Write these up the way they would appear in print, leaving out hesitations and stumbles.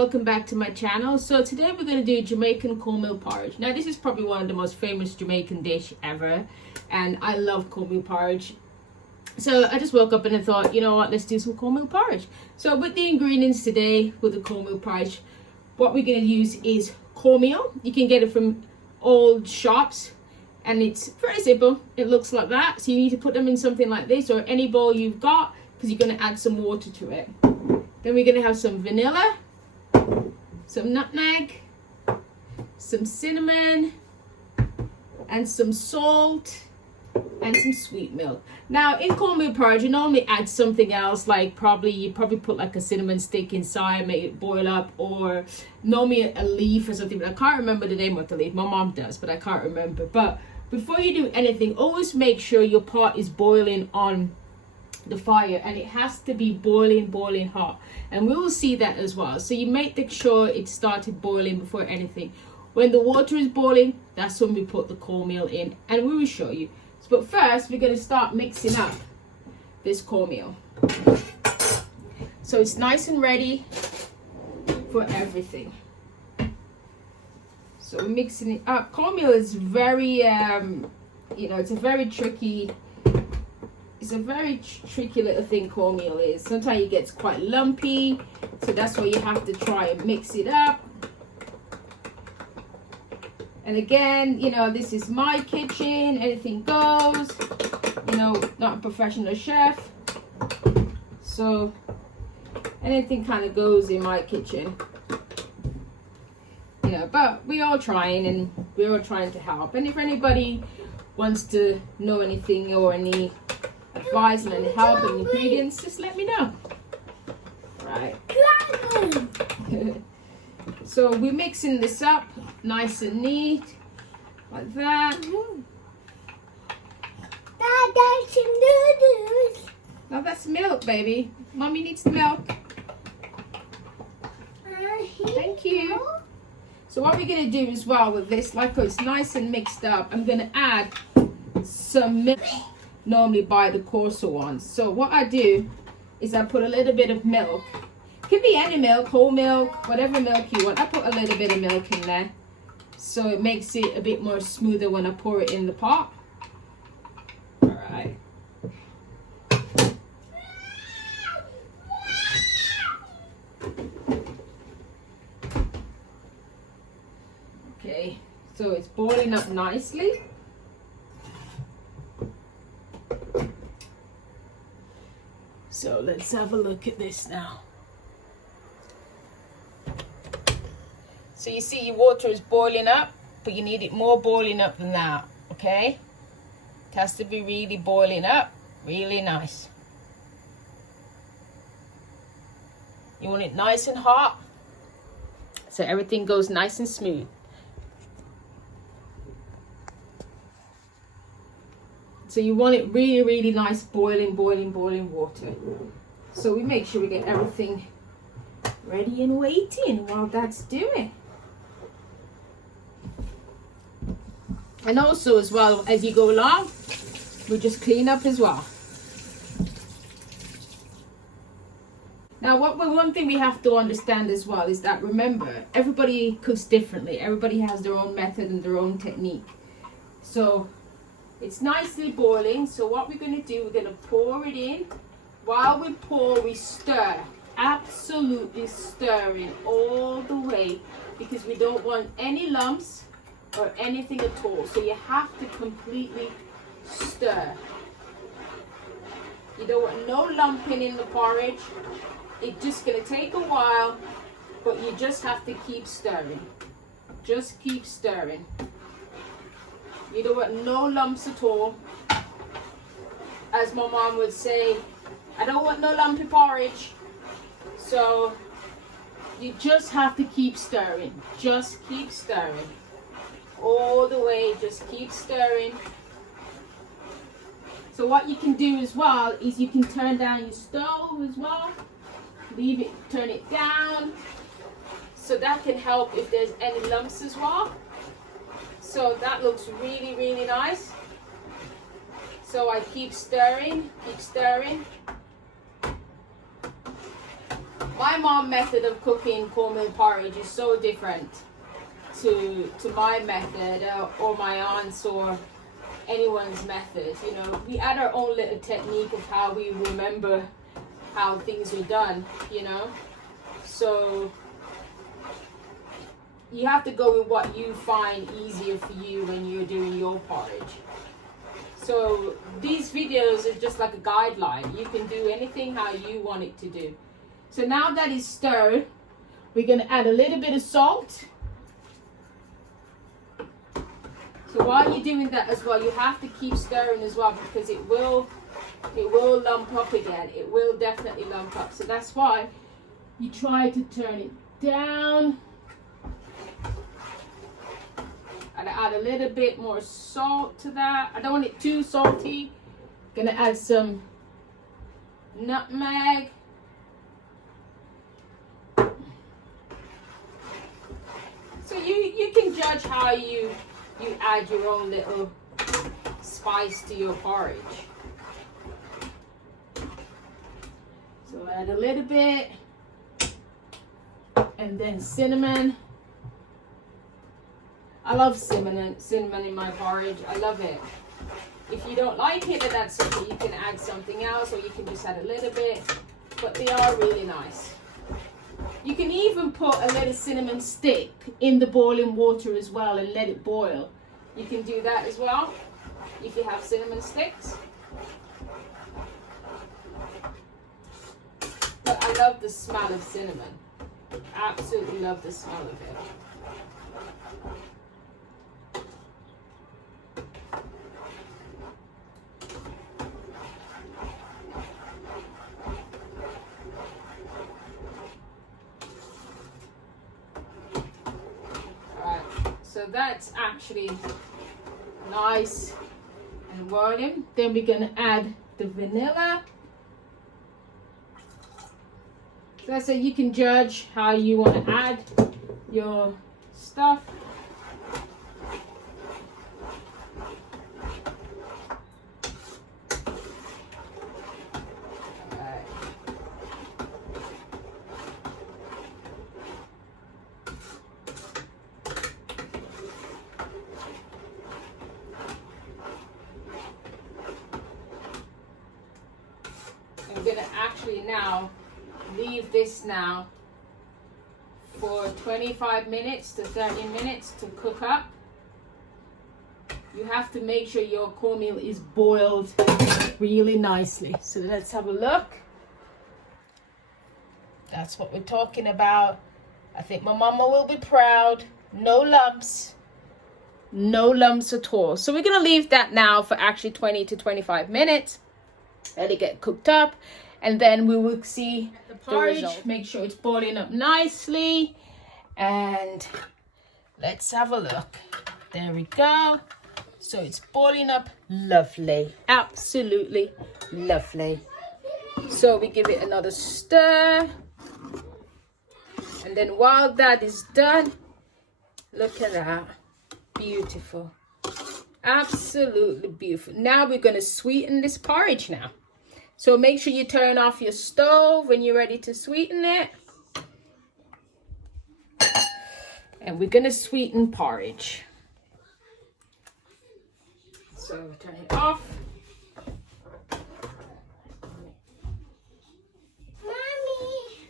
welcome back to my channel. So today we're going to do Jamaican cornmeal porridge. Now this is probably one of the most famous Jamaican dish ever, and I love cornmeal porridge. So I just woke up and I thought, you know what, let's do some cornmeal porridge. So with the ingredients today with the cornmeal porridge, what we're going to use is cornmeal. You can get it from old shops and it's very simple. It looks like that. So you need to put them in something like this or any bowl you've got, because you're going to add some water to it. Then we're going to have some vanilla, some nutmeg, some cinnamon, and some salt, and some sweet milk. Now in cornmeal porridge, you normally add something else, like you probably put like a cinnamon stick inside, make it boil up, or normally a leaf or something, but I can't remember the name of the leaf. My mom does, but I can't remember. But before you do anything, always make sure your pot is boiling on the fire, and it has to be boiling hot, and we will see that as well. So you make sure it started boiling before anything. When the water is boiling, that's when we put the cornmeal in, and we will show you. But first we're going to start mixing up this cornmeal so it's nice and ready for everything. So we're mixing it up. Cornmeal is very it's a very tricky little thing. Cornmeal is, sometimes it gets quite lumpy, so that's why you have to try and mix it up. And again, this is my kitchen, anything goes, not a professional chef, so anything kind of goes in my kitchen, but we're all trying, and we're all trying to help. And if anybody wants to know anything or any advice and any help and ingredients, just let me know. Right. So we're mixing this up nice and neat, like that. Dad, that's some noodles. Now that's milk, baby. Mommy needs the milk. Thank you. So what we're going to do as well with this, like it's nice and mixed up, I'm going to add some milk. Normally buy the coarser ones. So what I do is I put a little bit of milk. Could be any milk, whole milk, whatever milk you want. I put a little bit of milk in there, so it makes it a bit more smoother when I pour it in the pot. All right. Okay, so it's boiling up nicely. So let's have a look at this now. So you see your water is boiling up, but you need it more boiling up than that, okay? It has to be really boiling up, really nice. You want it nice and hot, so everything goes nice and smooth. So you want it really, really nice, boiling water. So we make sure we get everything ready and waiting while that's doing. And also as well, as you go along, we just clean up as well. Now one thing we have to understand as well is that, remember, everybody cooks differently. Everybody has their own method and their own technique. So it's nicely boiling, so what we're going to do, we're going to pour it in. While we pour, we stir, absolutely stirring all the way, because we don't want any lumps or anything at all. So you have to completely stir. You don't want no lumping in the porridge. It's just going to take a while, but you just have to keep stirring. Just keep stirring. You don't want no lumps at all. As my mom would say, I don't want no lumpy porridge. So you just have to keep stirring. Just keep stirring. All the way, just keep stirring. So what you can do as well is you can turn down your stove as well. Leave it, turn it down. So that can help if there's any lumps as well. So that looks really, really nice. So I keep stirring, keep stirring. my mom's method of cooking cornmeal porridge is so different to my method or my aunt's or anyone's method. You know, we add our own little technique of how we remember how things were done, you know. So you have to go with what you find easier for you when you're doing your porridge. So these videos are just like a guideline. You can do anything how you want it to do. So now that it's stirred, we're going to add a little bit of salt. So while you're doing that as well, you have to keep stirring as well, because it will lump up again. It will definitely lump up. So that's why you try to turn it down. And add a little bit more salt to that. I don't want it too salty. Gonna add some nutmeg. So you can judge how you add your own little spice to your porridge. So add a little bit, and then cinnamon. I love cinnamon in my porridge. I love it. If you don't like it, then that's okay. You can add something else, or you can just add a little bit. But they are really nice. You can even put a little cinnamon stick in the boiling water as well and let it boil. You can do that as well if you have cinnamon sticks. But I love the smell of cinnamon. Absolutely love the smell of it. So that's actually nice and boiling. Then we're going to add the vanilla. So I said you can judge how you want to add your stuff. I'm going to actually now leave this now for 25 minutes to 30 minutes to cook up. You have to make sure your cornmeal is boiled really nicely. So let's have a look. That's what we're talking about. I think my mama will be proud. No lumps. No lumps at all. So we're going to leave that now for actually 20 to 25 minutes. Let it get cooked up, and then we will see the porridge. Make sure it's boiling up nicely, and let's have a look. There we go. So it's boiling up lovely, absolutely lovely. So we give it another stir, and then while that is done, look at that, beautiful. Absolutely beautiful. Now we're going to sweeten this porridge now. So make sure you turn off your stove when you're ready to sweeten it. And we're going to sweeten porridge. So turn it off. Mommy.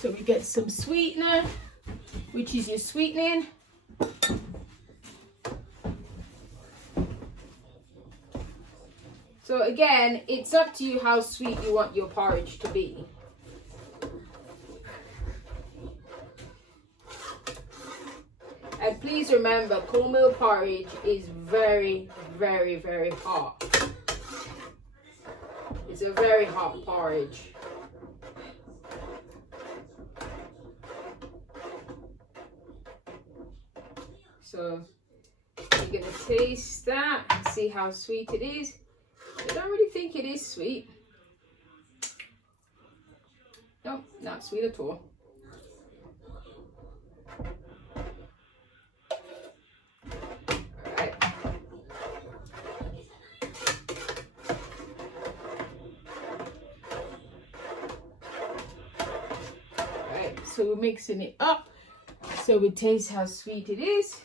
So we get some sweetener, which is your sweetening. So again, it's up to you how sweet you want your porridge to be. And please remember, cornmeal porridge is very, very, very hot. It's a very hot porridge. So you're going to taste that and see how sweet it is. I don't really think it is sweet. No, not sweet at all. Alright. So we're mixing it up so we taste how sweet it is.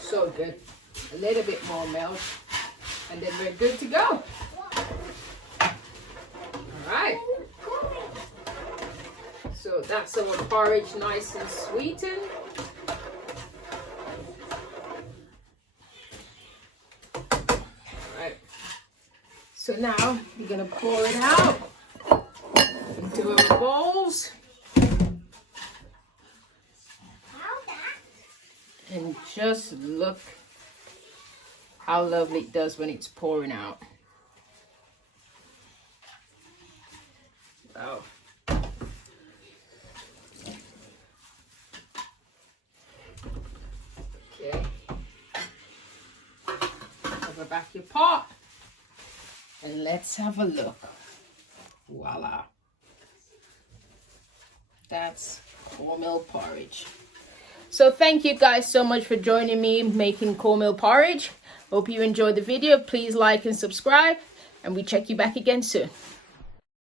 So good. A little bit more milk and then we're good to go. Alright. So that's our porridge, nice and sweetened. Alright. So now we're going to pour it out into our bowls. And just look how lovely it does when it's pouring out. Wow. Okay. Cover back your pot. And let's have a look. Voila. That's cornmeal porridge. So thank you guys so much for joining me making cornmeal porridge. Hope you enjoyed the video. Please like and subscribe, and we check you back again soon.